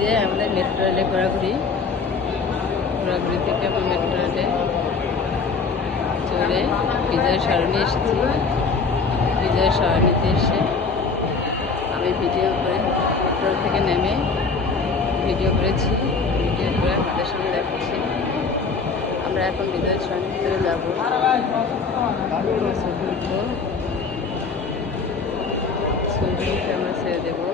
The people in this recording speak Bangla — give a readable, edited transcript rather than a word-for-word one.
যে আমাদের মেট্রো রেলে ঘোরাঘুরি থেকে আমি মেট্রো রেলে চলে বিজয় সরণি এসেছি। বিজয় সরণিতে এসে আমি ভিডিও করে মেট্রো থেকে নেমে ভিডিও করেছি। ভিডিও করে আপনাদের সঙ্গে দেখাচ্ছি। আমরা এখন বিজয় সরণির ভিতরে যাবো, ছবি আমরা ছেড়ে দেবো।